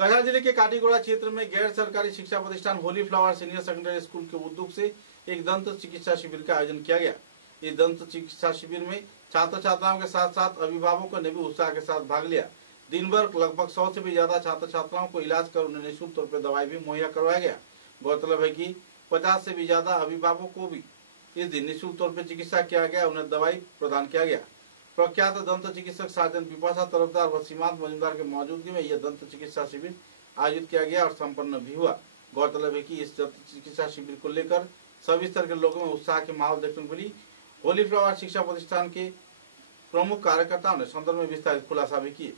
कछार जिले के काटीगोड़ा क्षेत्र में गैर सरकारी शिक्षा प्रतिष्ठान Holi flower senior secondary school के उद्योग से एक दंत चिकित्सा शिविर का आयोजन किया गया। इस दंत चिकित्सा शिविर में छात्र छात्राओं के साथ साथ अभिभावकों ने भी उत्साह के साथ भाग लिया। दिन भर लगभग 100 से भी ज्यादा छात्र छात्राओं को इलाज कर उन्हें निःशुल्क तौर पर दवाई भी मुहैया करवाया गया। गौरतलब है कि 50 से भी ज्यादा अभिभावकों को भी इस दिन निःशुल्क तौर पर चिकित्सा किया गया, उन्हें दवाई प्रदान किया गया। प्रख्यात दंत चिकित्सक सार्जन बिपाशा तरफदार व सीमांत मजूमदार के मौजूदगी में यह दंत चिकित्सा शिविर आयोजित किया गया और संपन्न भी हुआ। गौरतलब है कि इस दंत चिकित्सा शिविर को लेकर सभी स्तर के लोगों में उत्साह के माहौल देखने को मिली। होली फ्लावर शिक्षा प्रतिष्ठान के प्रमुख कार्यकर्ताओं ने संदर्भ में विस्तारित खुलासा भी किए।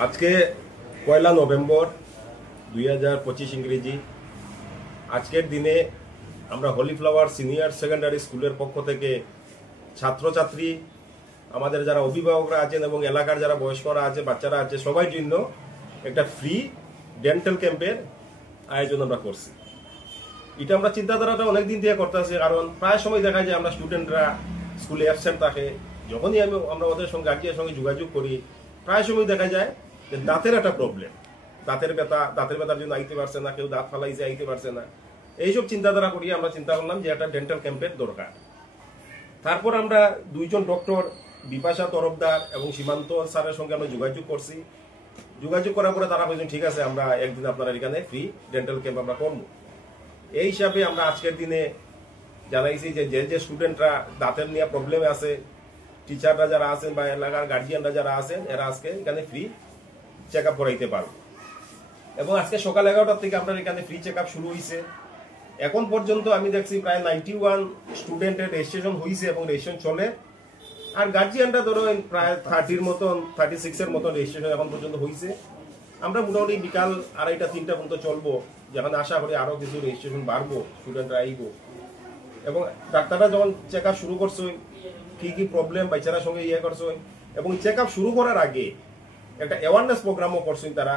आज के 1 नवेम्बर 2025 इंग्रेजी आजकेर दिने আমরা হোলি ফ্লাওয়ার সিনিয়র সেকেন্ডারি স্কুলের পক্ষ থেকে ছাত্রছাত্রী আমাদের যারা অভিভাবকরা আছেন এবং এলাকার যারা বয়স্করা আছে বাচ্চারা আছে সবার জন্য একটা ফ্রি ডেন্টাল ক্যাম্পের আয়োজন আমরা করছি। এটা আমরা চিন্তাধারাটা অনেক দিন থেকে করতেছি, কারণ প্রায় সময় দেখা যায় আমরা স্টুডেন্টরা স্কুলে অ্যাবসেন্ট থাকে, যখনই আমরা ওদের সঙ্গে গার্জিয়ানের সঙ্গে যোগাযোগ করি প্রায় সময় দেখা যায় যে দাঁতের একটা প্রবলেম, দাঁতের ব্যথার জন্য আইতে পারছে না, কেউ দাঁত ফালাইছে আইতে পারছে না। এইসব চিন্তাধারা করি আমরা চিন্তা করলাম যে একটা ডেন্টাল ক্যাম্পের দরকার। তারপর আমরা দুইজন ডক্টর বিপাশা তরফদার এবং সীমান্ত স্যারের সঙ্গে আমরা যোগাযোগ করছি। যোগাযোগ করার পরে তারা বলছেন ঠিক আছে আমরা একদিন আপনারা এখানে ফ্রি ডেন্টাল ক্যাম্প আমরা করবো। এই হিসাবে আমরা আজকের দিনে জানাইছি যে যে স্টুডেন্টরা দাঁতের নিয়ে প্রবলেমে আছে, টিচাররা যারা আছেন বা এলাকার গার্জিয়ানরা যারা আছেন এরা আজকে এখানে ফ্রি চেক আপ করাইতে পারবো। এবং আজকে সকাল 11টার থেকে আপনার এখানে ফ্রি চেক আপ শুরু হয়েছে। এখন পর্যন্ত আমি দেখছি প্রায় 91 স্টুডেন্টের রেজিস্ট্রেশন হয়েছে এবং রেজিস্ট্রেশন চলে। আর গার্জিয়ানরা ধরো প্রায় 30 মতন 36 এর মতন রেজিস্ট্রেশন এখন পর্যন্ত হয়েছে। আমরা মোটামুটি বিকাল 2:30-3টা পর্যন্ত চলবো, যেখানে আশা করি আরো কিছু রেজিস্ট্রেশন বাড়বো, স্টুডেন্টরা আইব। এবং ডাক্তাররা যখন চেক আপ শুরু করছে কি কি প্রবলেম বাচ্চারা সঙ্গে করছে, এবং চেক আপ শুরু করার আগে একটা অ্যাওয়ারনেস প্রোগ্রামও করছেন তারা,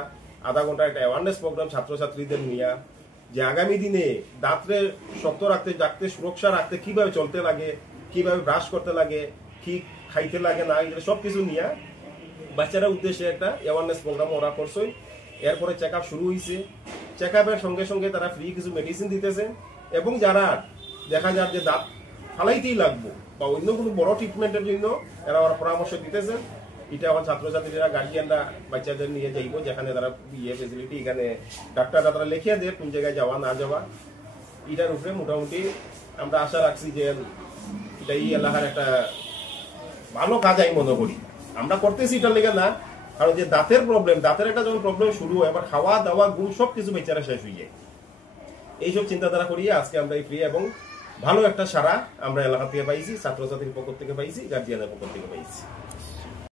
আধা ঘন্টা একটা অ্যাওয়ারনেস প্রোগ্রাম ছাত্রছাত্রীদের নিয়ে, যে আগামী দিনে দাঁতরে শক্ত রাখতে দাঁতকে সুরক্ষা রাখতে কিভাবে চলতে লাগে, কিভাবে ব্রাশ করতে লাগে, কি খাইতে লাগে না, এগুলো সবকিছু নিয়ে বাচ্চারা উদ্দেশ্যে একটা অ্যাওয়ারনেস প্রোগ্রাম ওরা করছে। এরপরে চেক আপ শুরু হয়েছে। চেক আপের সঙ্গে সঙ্গে তারা ফ্রি কিছু মেডিসিন দিতেছে, এবং যারা দেখা যায় যে দাঁত ফালাইতেই লাগবো বা অন্য কোনো বড় ট্রিটমেন্টের জন্য এরা ওরা পরামর্শ দিতেছে। এটা এখন ছাত্রছাত্রীরা গার্জিয়ানরা বাচ্চাদের নিয়ে যাইব, যেখানে তারা ফেসিলিটি এখানে ডাক্তাররা তারা লিখিয়ে দেয় কোন জায়গায় যাওয়া না যাওয়া। এটার উপরে মোটামুটি আমরা আশা রাখছি যে এটা এই এলাকার একটা ভালো কাজ আমি মনে করি। আমরা করতেছি এটার লেগে না, কারণ যে দাঁতের প্রবলেম, দাঁতের একটা যখন প্রবলেম শুরু হয় আবার খাওয়া দাওয়া ঘুম সবকিছু বেচারা শেষ হয়ে যায়। এইসব চিন্তাধারা করিয়ে আজকে আমরা এই ফ্রি এবং ভালো একটা সারা আমরা এলাকা থেকে পাইছি, ছাত্রছাত্রীর পক্ষ থেকে পাইছি, গার্জিয়ানের পক্ষ থেকে পাইছি।